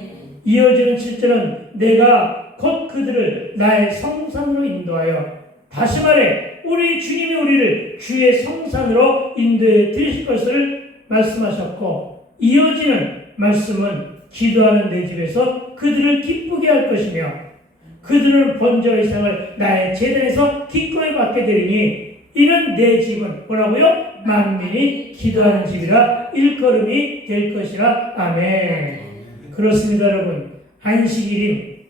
이어지는 7절은 내가 곧 그들을 나의 성산으로 인도하여 다시 말해 우리 주님이 우리를 주의 성산으로 인도해 드리실 것을 말씀하셨고 이어지는 말씀은 기도하는 내 집에서 그들을 기쁘게 할 것이며 그들은 번제와 이상을 나의 제단에서 기꺼이 받게 되리니 이는 내 집은 뭐라고요? 만민이 기도하는 집이라 일걸음이 될 것이라. 아멘. 그렇습니다, 여러분. 안식일인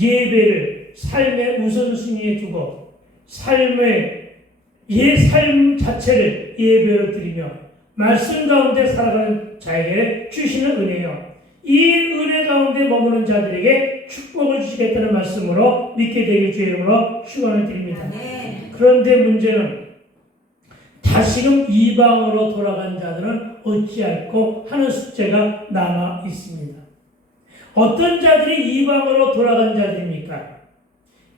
예배를 삶의 우선순위에 두고 삶 자체를 예배로 드리며 말씀 가운데 살아가는 자에게 주시는 은혜요. 이 은혜 가운데 머무는 자들에게 축복을 주시겠다는 말씀으로 믿게 되길 주의 이름으로 축원을 드립니다. 네. 그런데 문제는 다시금 이방으로 돌아간 자들은 어찌할꼬 하는 숙제가 남아 있습니다. 어떤 자들이 이방으로 돌아간 자들입니까?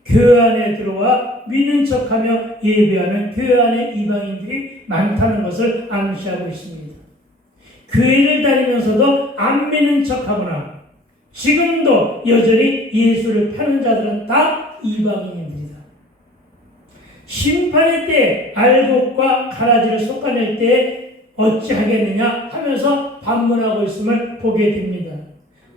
교회 안에 들어와 믿는 척하며 예배하는 교회 안에 이방인들이 많다는 것을 암시하고 있습니다. 교회를 다니면서도 안 믿는 척하거나 지금도 여전히 예수를 파는 자들은 다 이방인입니다. 심판의 때 알곡과 가라지를 솎아낼 때 어찌하겠느냐 하면서 반문하고 있음을 보게 됩니다.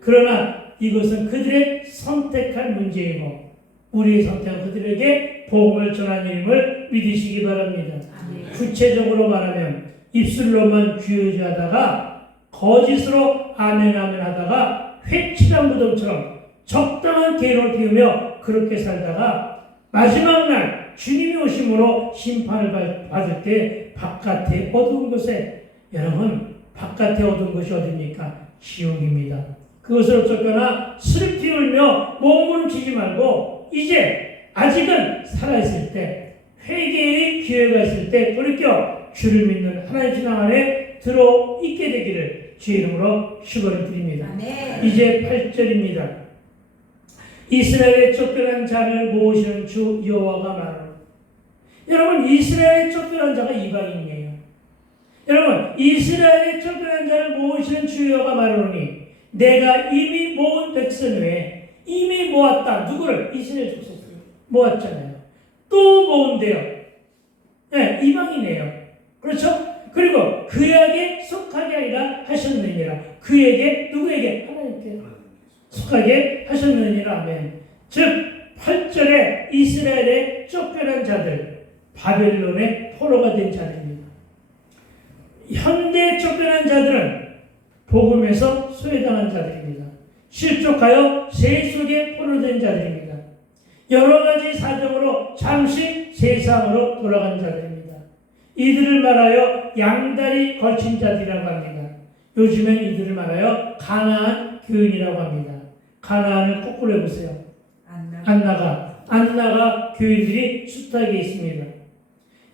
그러나 이것은 그들의 선택할 문제이고 우리의 선택은 그들에게 복음을 전하는 일임을 믿으시기 바랍니다. 아멘. 구체적으로 말하면 입술로만 귀여워하다가 거짓으로 아멘 아멘 하다가 회칠한 무덤처럼 적당한 계획을 피우며 그렇게 살다가 마지막 날 주님이 오심으로 심판을 받을 때 바깥에 어두운 곳에, 여러분 바깥에 어두운 곳이 어디입니까? 지옥입니다. 그것으로 쫓겨나 슬피 울며 몸부림치지 말고 이제 아직은 살아있을 때, 회개의 기회가 있을 때 돌이켜 주를 믿는 하나님 신앙 안에 들어있게 되기를 주의 이름으로 축원을 드립니다. 아멘. 이제 8절입니다. 이스라엘의 쫓겨난 자를 모으시는 주 여호와가 말하노라. 여러분, 이스라엘의 쫓겨난 자가 이방인이에요. 여러분, 이스라엘의 쫓겨난 자를 모으시는 주 여호와가 말하노니 내가 이미 모은 백성 외에, 이미 모았다. 누구를? 이스라엘 족속을 모았잖아요. 또 모은대요. 네, 이방이네요. 그렇죠? 그리고 그에게 속하게 아니라 하셨느니라. 그에게, 누구에게? 하나님께 속하게 하셨느니라. 아멘. 즉 8절에 이스라엘의 쫓겨난 자들, 바벨론의 포로가 된 자들입니다. 현대 쫓겨난 자들은 복음에서 소외당한 자들입니다. 실족하여 세 속에 포로된 자들입니다. 여러 가지 사정으로 잠시 세상으로 돌아간 자들입니다. 이들을 말하여 양다리 걸친 자들이라고 합니다. 요즘엔 이들을 말하여 가나안 교인이라고 합니다. 가나안을 거꾸로 해보세요. 안나가 교인들이 숱하게 있습니다.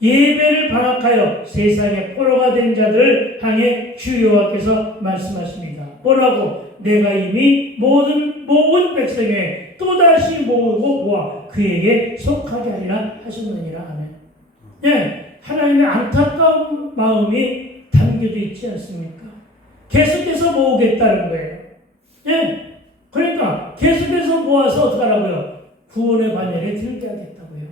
예배를 방학하여 세상의 포로가 된 자들을 향해 주 여호와께서 말씀하십니다. 뭐라고? 내가 이미 모은 백성에 또다시 모으고 모아 그에게 속하게 하리라 하셨느니라. 아멘. 예, 하나님의 안타까운 마음이 담겨져 있지 않습니까? 계속해서 모으겠다는 거예요. 예, 그러니까 계속해서 모아서 어떻게 하라고요? 구원의 반열에 들게 하겠다고요.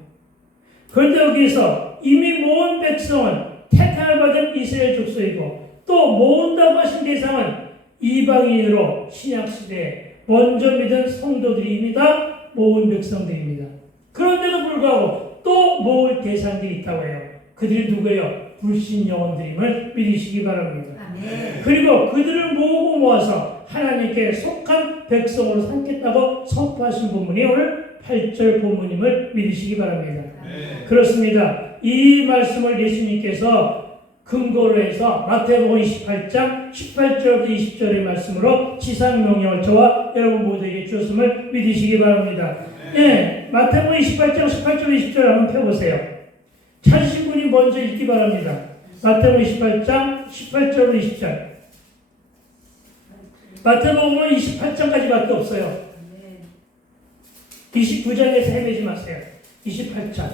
그런데 여기서 이미 모은 백성은 택함을 받은 이스라엘 족속이고, 또 모은다고 하신 대상은 이방인으로 신약시대에 먼저 믿은 성도들입니다. 모은 백성들입니다. 그런데도 불구하고 또 모을 대상들이 있다고 해요. 그들이 누구예요? 불신 영혼들임을 믿으시기 바랍니다. 아멘. 그리고 그들을 모으고 모아서 하나님께 속한 백성으로 삼겠다고 선포하신 본문이 오늘 8절 본문임을 믿으시기 바랍니다. 아멘. 그렇습니다. 이 말씀을 예수님께서 근거로 해서 마태복음 28장 18절부터 20절의 말씀으로 지상 명령을 저와 여러분 모두에게 주었음을 믿으시기 바랍니다. 예, 마태복음 28장 18절 20절 한번 펴보세요. 찾으신 분이 먼저 읽기 바랍니다. 마태복음 28장 18절부터 20절. 마태복음은 28장까지밖에 없어요. 29장에서 헤매지 마세요. 28장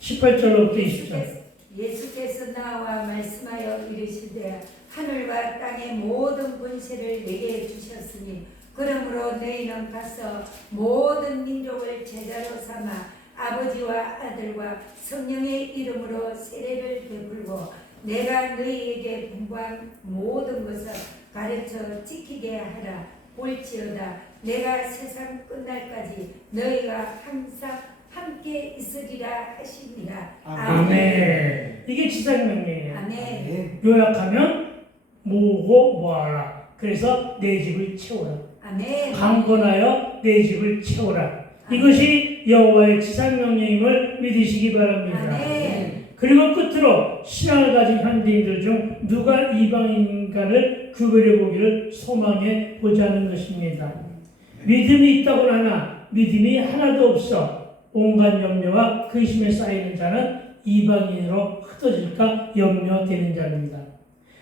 18절로부터 20절. 예수께서 나와 말씀하여 이르시되 하늘과 땅의 모든 권세를 내게 주셨으니 그러므로 너희는 가서 모든 민족을 제자로 삼아 아버지와 아들과 성령의 이름으로 세례를 베풀고 내가 너희에게 분부한 모든 것을 가르쳐 지키게 하라. 볼지어다 내가 세상 끝날까지 너희가 항상 함께 있으리라 하십니다. 아멘. 이게 지상명령이에요. 아멘. 요약하면 모으고 모아라. 그래서 내 집을 채우라. 아멘. 강건하여 내 집을 채우라. 이것이 여호와의 지상명령임을 믿으시기 바랍니다. 아멘. 그리고 끝으로 신앙을 가진 현대인들 중 누가 이방인가를 구별해 보기를 소망해 보자는 것입니다. 믿음이 있다고 하나 믿음이 하나도 없어 온갖 염려와 근심에 쌓이는 자는 이방인으로 흩어질까 염려되는 자입니다.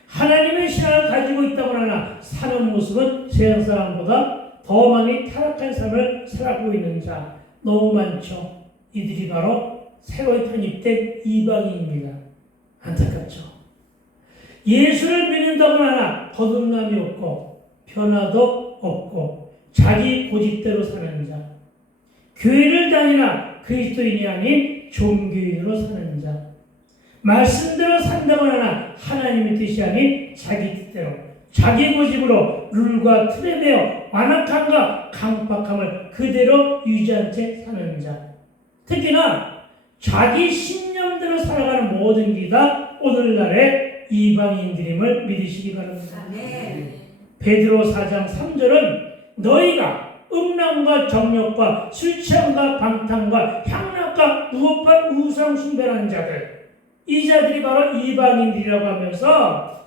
하나님의 신앙을 가지고 있다고 하나 사는 모습은 세상 사람보다 더 많이 타락한 삶을 살아가고 있는 자 너무 많죠. 이들이 바로 새로 편입된 이방인입니다. 안타깝죠. 예수를 믿는다고 하나 거듭남이 없고 변화도 없고 자기 고집대로 사는 자, 교회를 다니나 그리스도인이 아닌 종교인으로 사는 자, 말씀대로 산다고 하나 하나님의 뜻이 아닌 자기 뜻대로 자기 고집으로 룰과 틀에 대어 완악함과 강박함을 그대로 유지한 채 사는 자, 특히나 자기 신념대로 살아가는 모든 게 다 오늘날의 이방인들임을 믿으시기 바랍니다. 아멘. 베드로 4장 3절은 너희가 음란과 정욕과 술 취함과 방탕과 향락과 무법한 우상 숭배하는 자들, 이 자들이 바로 이방인들이라고 하면서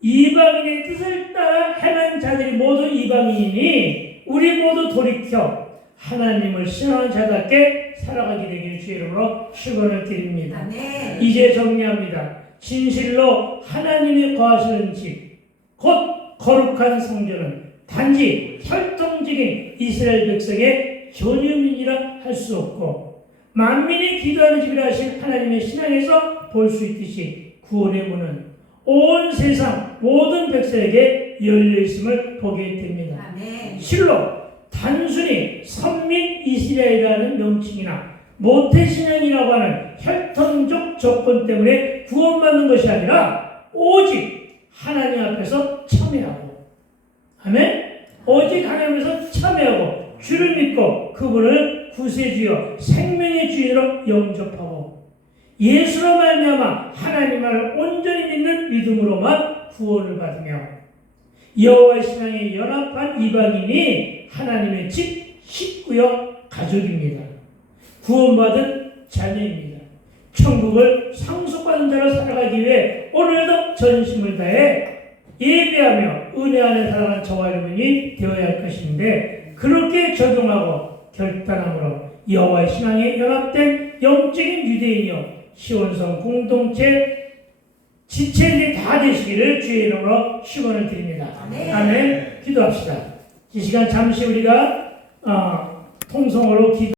이방인의 뜻을 따라 행한 자들이 모두 이방인이니 우리 모두 돌이켜 하나님을 신앙하는 자답게 살아가게 되기를 주의 이름으로 축원을 드립니다. 아멘. 이제 정리합니다. 진실로 하나님이 거하시는 집, 곧 거룩한 성전은 단지 혈통적인 이스라엘 백성의 전유민이라 할 수 없고 만민이 기도하는 집이라 하신 하나님의 신앙에서 볼 수 있듯이 구원의 문은 온 세상 모든 백성에게 열려 있음을 보게 됩니다. 아멘. 실로 단순히 선민 이스라엘이라는 명칭이나 모태신앙이라고 하는 혈통적 조건 때문에 구원받는 것이 아니라 오직 하나님 앞에서 참여하고, 아멘? 오직 하나님 앞에서 참여하고 주를 믿고 그분을 구세주여 생명의 주인으로 영접하고 예수로 말미암아 하나님을 온전히 믿는 믿음으로만 구원을 받으며 여호와의 신앙에 연합한 이방인이 하나님의 집 식구여 가족입니다. 구원받은 자녀입니다. 천국을 상속받은 자로 살아가기 위해 오늘도 전심을 다해 예배하며 은혜 안에 살아가는 저와 여러분이 되어야 할 것인데 그렇게 적용하고 결단함으로 여호와의 신앙에 연합된 영적인 유대인이요 시온성 공동체 지체들이 다 되시기를 주의 이름으로 축원을 드립니다. 아멘. 기도합시다. 이 시간 잠시 우리가 통성으로 기도